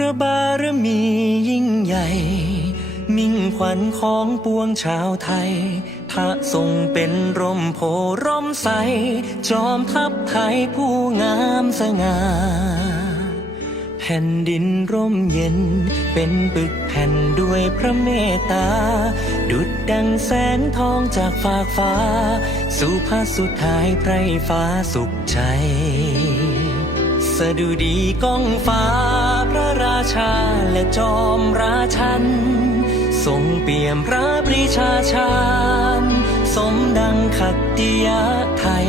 ระบารมียิ่งใหญ่ มิ่งขวัญของปวงชาวไทย พระทรงเป็นร่มโพร่มใส จอมทัพไทยผู้งามสง่าแผ่นดินร่มเย็น เป็นปึกแผ่นด้วยพระเมตตา ดุดดังแสงทองจากฟากฟ้า สู่พระสุดท้ายไพรฟ้าสุขใจ สดุดีก้องฟ้าพระราชาและจอมราชัน ทรงเปี่ยมพระปรีชาชาญ สมดังขัตติยะไทย